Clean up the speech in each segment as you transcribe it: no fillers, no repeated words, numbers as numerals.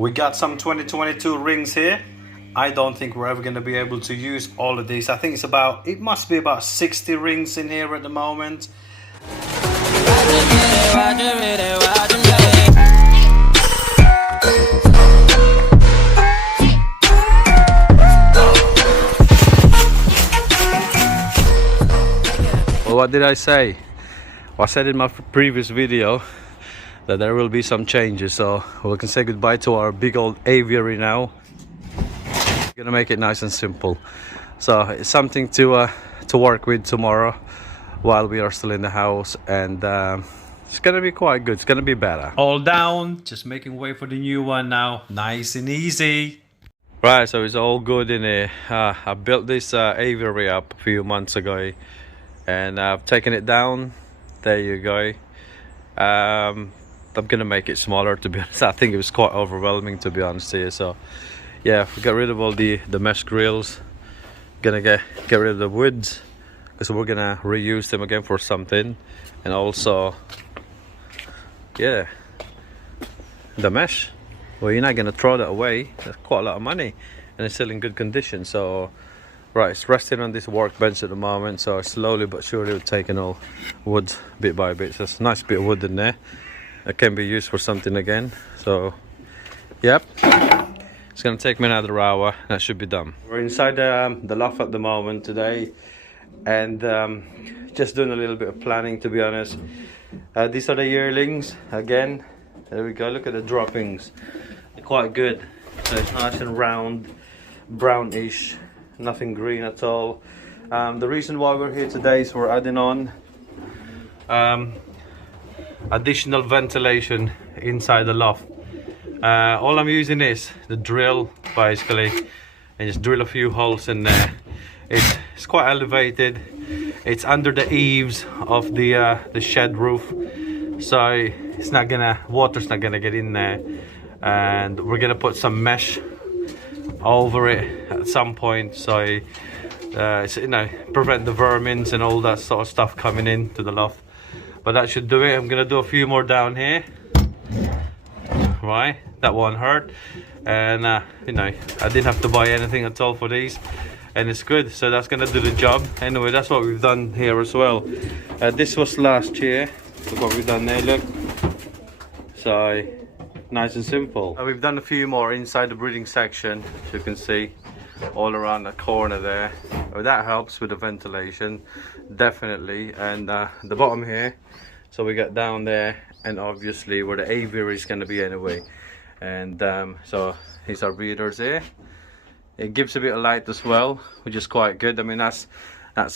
We got some 2022 rings here. I don't think we're ever going to be able to use all of these. I think it must be about 60 rings in here at the moment. Well, what did I say? Well, I said in my previous video that there will be some changes, so we can say goodbye to our big old aviary now. We're gonna make it nice and simple, so it's something to work with tomorrow while we are still in the house, and it's gonna be quite good. It's gonna be better. All down, just making way for the new one now, nice and easy. Right, so it's all good in here. I built this aviary up a few months ago, and I've taken it down. There you go. I'm gonna make it smaller, to be honest. I think it was quite overwhelming, to be honest here. So yeah, we got rid of all the mesh grills. Gonna get rid of the woods because we're gonna reuse them again for something. And also, yeah, the mesh, well, you're not gonna throw that away. That's quite a lot of money, and it's still in good condition. So right, it's resting on this workbench at the moment, so slowly but surely we're taking all wood bit by bit. So it's a nice bit of wood in there that can be used for something again. So yep, it's gonna take me another hour. That should be done. We're inside the loft at the moment today, and just doing a little bit of planning, to be honest. These are the yearlings again. There we go. Look at the droppings. They're quite good. So it's nice and round, brownish, nothing green at all. The reason why we're here today is we're adding on additional ventilation inside the loft. All I'm using is the drill, basically, and just drill a few holes in there. It's quite elevated. It's under the eaves of the shed roof, so it's not gonna, water's not gonna get in there, and we're gonna put some mesh over it at some point, so it's, you know, prevent the vermins and all that sort of stuff coming into the loft. But that should do it. I'm gonna do a few more down here. Right, that won't hurt, and you know, I didn't have to buy anything at all for these, and it's good. So that's gonna do the job. Anyway, that's what we've done here as well. This was last year. Look what we've done there, look. So nice and simple. We've done a few more inside the breeding section, as you can see, all around the corner there. Well, that helps with the ventilation, definitely. And the bottom here, so we got down there, and obviously where the aviary is going to be anyway. And so here's our breeders there. It gives a bit of light as well, which is quite good. I mean, that's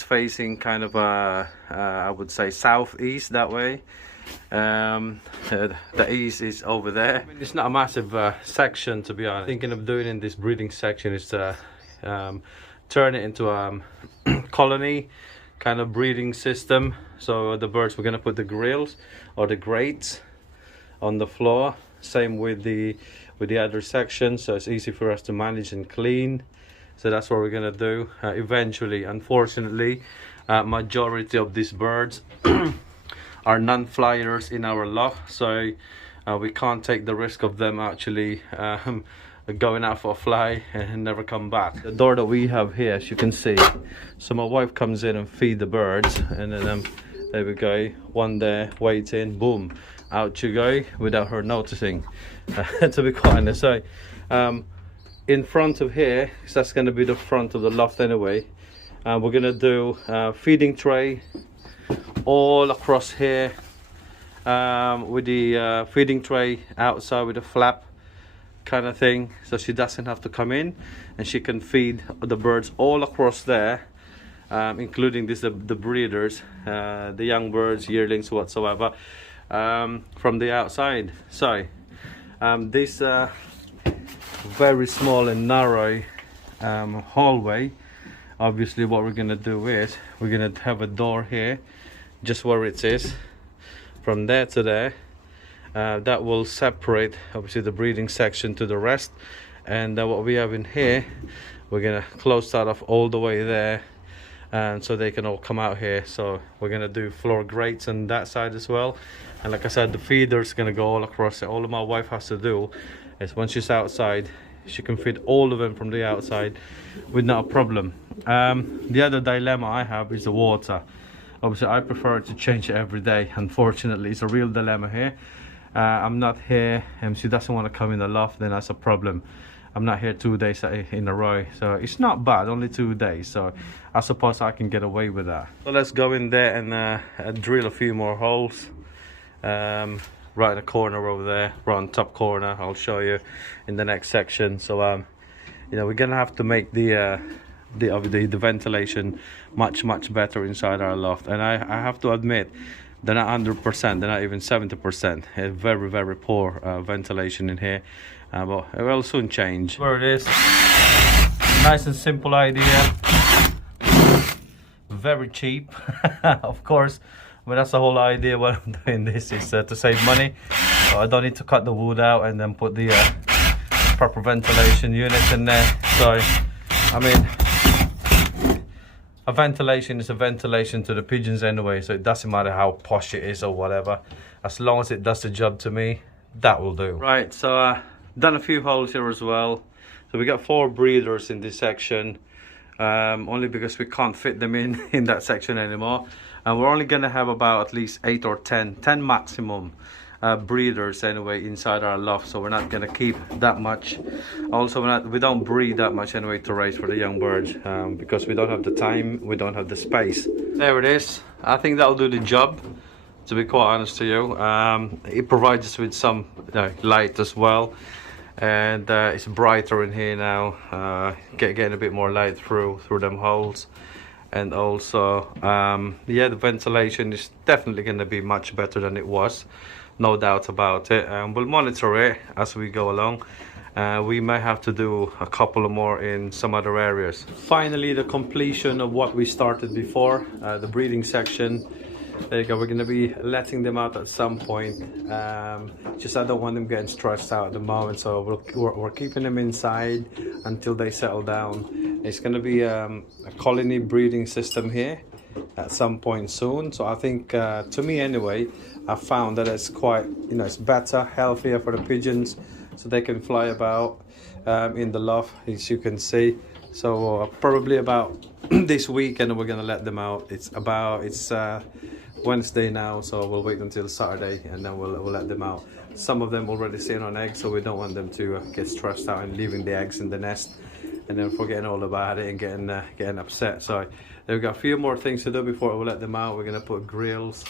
facing kind of I would say southeast that way. The east is over there. I mean, it's not a massive section, to be honest. Thinking of doing in this breeding section is to turn it into a colony kind of breeding system. So the birds, we're going to put the grills or the grates on the floor, same with the other section, so it's easy for us to manage and clean. So that's what we're going to do eventually. Unfortunately, majority of these birds are non-flyers in our loft, so we can't take the risk of them actually going out for a fly and never come back. The door that we have here, as you can see, so my wife comes in and feed the birds, and then there we go, one there waiting, boom, out you go without her noticing, to be quite honest. So in front of here, so that's going to be the front of the loft anyway, we're going to do feeding tray all across here, with the feeding tray outside with a flap kind of thing, so she doesn't have to come in, and she can feed the birds all across there, including the breeders, the young birds, yearlings, whatsoever, from the outside. So this very small and narrow hallway, obviously what we're going to do is we're going to have a door here just where it is, from there to there. That will separate obviously the breeding section to the rest, and what we have in here, we're gonna close that off all the way there, and so they can all come out here. So we're gonna do floor grates on that side as well, and like I said, the feeder's gonna go all across it. All my wife has to do Yes, once she's outside, she can feed all of them from the outside with not a problem. The other dilemma I have is the water. Obviously I prefer to change it every day. Unfortunately, it's a real dilemma here. I'm not here and she doesn't want to come in the loft, then that's a problem. I'm not here 2 days in a row, so it's not bad, only 2 days, so I suppose I can get away with that. So let's go in there and drill a few more holes. Right in the corner over there, right on top corner. I'll show you in the next section. So you know, we're gonna have to make the ventilation much better inside our loft, and I have to admit they're not 100%, they're not even 70%. Very poor ventilation in here, but it will soon change. Where it is, nice and simple idea, very cheap. Of course, but that's the whole idea when I'm doing this, is to save money. So I don't need to cut the wood out and then put the proper ventilation units in there. So I mean, a ventilation is a ventilation to the pigeons anyway, so it doesn't matter how posh it is or whatever, as long as it does the job to me, that will do. Right, so done a few holes here as well. So we got 4 breeders in this section, only because we can't fit them in that section anymore, and we're only gonna have about at least 8 or 10 maximum breeders anyway inside our loft, so we're not gonna keep that much. Also, we don't breed that much anyway to raise for the young birds, because we don't have the time, we don't have the space. There it is. I think that'll do the job, to be quite honest to you. It provides us with some light as well, and it's brighter in here now, getting a bit more light through them holes. And also yeah, the ventilation is definitely going to be much better than it was, no doubt about it. We'll monitor it as we go along. We may have to do a couple more in some other areas. Finally, the completion of what we started before, the breeding section. There you go, we're going to be letting them out at some point. Just I don't want them getting stressed out at the moment, so we're keeping them inside until they settle down. It's going to be a colony breeding system here at some point soon. So I think, to me anyway, I found that it's quite, you know, it's better, healthier for the pigeons, so they can fly about in the loft, as you can see. So probably about this weekend we're going to let them out. It's Wednesday now, so we'll wait until Saturday and then we'll let them out. Some of them already sitting on eggs, so we don't want them to get stressed out and leaving the eggs in the nest and then forgetting all about it and getting upset. So we've got a few more things to do before we let them out. We're going to put grills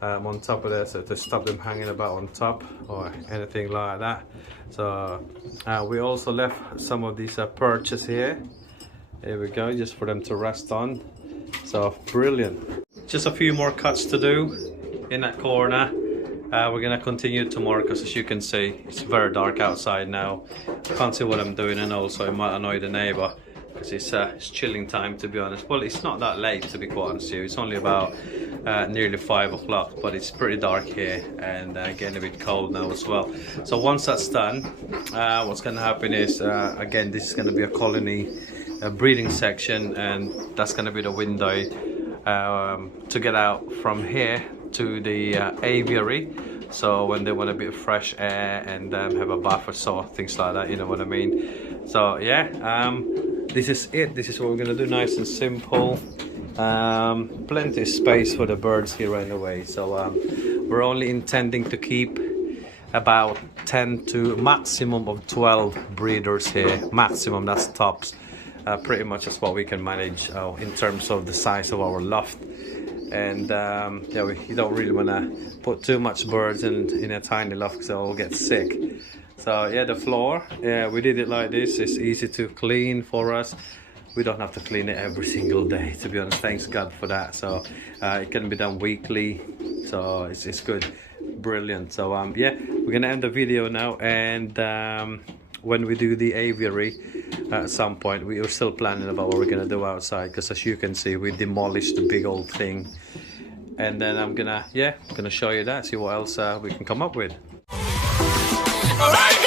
on top of this, so to stop them hanging about on top or anything like that. So we also left some of these perches here. Here we go, just for them to rest on. So brilliant. Just a few more cuts to do in that corner. We're gonna continue tomorrow because, as you can see, it's very dark outside now. I can't see what I'm doing, and also it might annoy the neighbor because it's chilling time, to be honest. Well, it's not that late, to be quite honest with you. It's only about nearly 5 o'clock, but it's pretty dark here and getting a bit cold now as well. So once that's done, what's gonna happen is, again, this is gonna be a colony breeding section, and that's gonna be the window to get out from here to the aviary. So when they want a bit of fresh air and have a bath or so, things like that, you know what I mean. So yeah, this is it. This is what we're gonna do, nice and simple. Plenty of space for the birds here anyway. So we're only intending to keep about 10 to maximum of 12 breeders here. Maximum, that's tops. Pretty much that's what we can manage in terms of the size of our loft. And yeah, you don't really want to put too much birds in a tiny loft because they'll all get sick. So yeah, the floor, yeah, we did it like this. It's easy to clean for us. We don't have to clean it every single day, to be honest. Thanks God for that. So it can be done weekly, so it's good. Brilliant. So yeah, we're gonna end the video now, and when we do the aviary at some point, we are still planning about what we're gonna do outside, because as you can see, we demolished the big old thing, and then I'm gonna show you that, see what else we can come up with. All right.